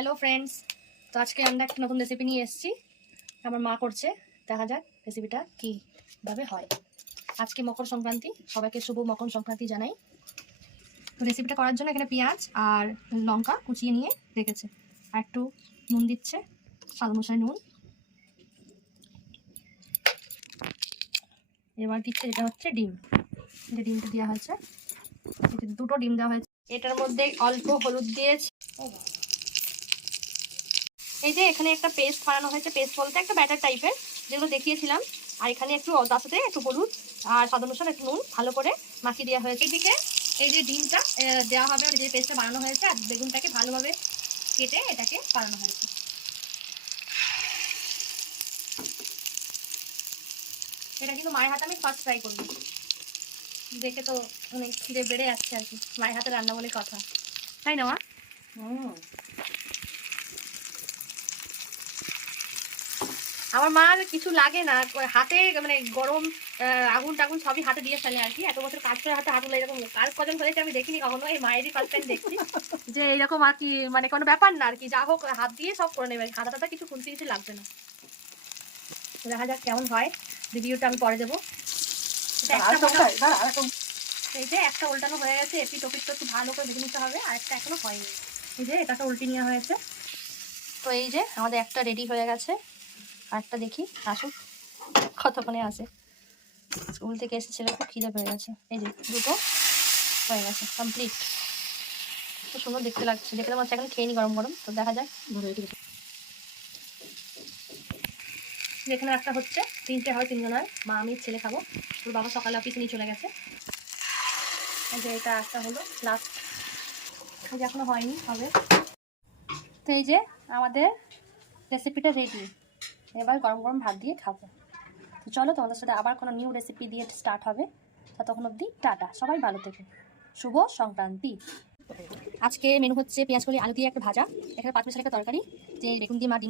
Hello friends, তো আজকে আমরা একটা নতুন রেসিপি নিয়ে এসেছি। আমার মা করছে, দেখা যাক রেসিপিটা কীভাবে হয়। আজকে মকর সংক্রান্তি, সবাইকে শুভ মকর সংক্রান্তি জানাই। তো রেসিপিটা করার জন্য এখানে পেঁয়াজ আর লঙ্কা কুচিয়ে নিয়ে রেখেছে, আর একটু নুন দিচ্ছে, স্বাদ অনুসারে নুন। এবার দিচ্ছে যেটা হচ্ছে ডিম, যে ডিমটা দেওয়া হয়েছে, দুটো ডিম দেওয়া হয়েছে। এটার মধ্যে অল্প হলুদ দিয়েছি। এই যে এখানে একটা পেস্ট বানানো হয়েছে, পেস্ট বলতে একটা ব্যাটার টাইপের, যেগুলো দেখিয়েছিলাম। আর এখানে একটু তার সাথে একটু হলুদ আর স্বাদ অনুসারে একটু নুন ভালো করে মাখিয়ে দেওয়া হয়েছে। এইদিকে এই যে ডিমটা দেওয়া হবে, যে পেস্টটা বানানো হয়েছে, আর বেগুনটাকে ভালোভাবে কেটে এটাকে বানানো হয়েছে। এটা কিন্তু মায়ের হাতে আমি ফার্স্ট ট্রাই করবো, দেখে তো অনেক খিদে বেড়ে যাচ্ছে আর কি। মায়ের হাতে রান্না বলে কথা, তাই না মা? আমার মা কিছু লাগে না, হাতে মানে গরম আগুন টাগুন সবই হাতে দিয়ে ফেলে আর কি। এত বছর কাজ করে হাতে হাঁটুলে এরকম কাজ কজন হয়েছে আমি দেখিনি কখনো, এই মায়েরই ফার্স্ট টাইম দেখছি যে এইরকম আর কি, মানে কোনো ব্যাপার না আর কি। যা হোক হাত দিয়ে সব করে নেবে, হাতা টাতা কিছু খুলতে কিছু লাগবে না। দেখা যাক কেমন হয়, রিভিউটা আমি পরে দেবো। এই যে একটা উল্টানো হয়ে গেছে, এপিট ওপিট তো একটু ভালো করে দেখে নিতে হবে, আর একটা এখনো হয়নি। এই যে এটাকে উল্টে নেওয়া হয়েছে। তো এই যে আমাদের একটা রেডি হয়ে গেছে, আরেকটা দেখি আসুক কতক্ষণে আসে। স্কুল থেকে এসে ছেলে খুব খিদে পেয়ে গেছে। এই যে দুটো হয়ে গেছে কমপ্লিট, খুব সুন্দর দেখতে লাগছে। দেখে তো মনে হচ্ছে এখন খেয়ে নি গরম গরম। তো দেখা যাক। এখানে একটা হচ্ছে, তিনটে হয়, তিনজনের, মা আমি ছেলে খাবো। তোর বাবা সকালে অফিসে নিয়ে চলে গেছে। এই যে এটা একটা হলো লাস্ট, এই যে এখনো হয়নি, হবে। তো এই যে আমাদের রেসিপিটা রেডি, এবার গরম গরম ভাত দিয়ে খাবো। তো চলো, তোমাদের সাথে আবার কোনো নিউ রেসিপি দিয়ে স্টার্ট হবে। ততক্ষণ অবধি টাটা, সবাই ভালো থেকো, শুভ সংক্রান্তি। আজকে মেনু হচ্ছে পেঁয়াজ কলি আলু দিয়ে একটা ভাজা, এখানে 5 মিশালি একটা তরকারি, যে বেগুন দিয়ে মা ডিম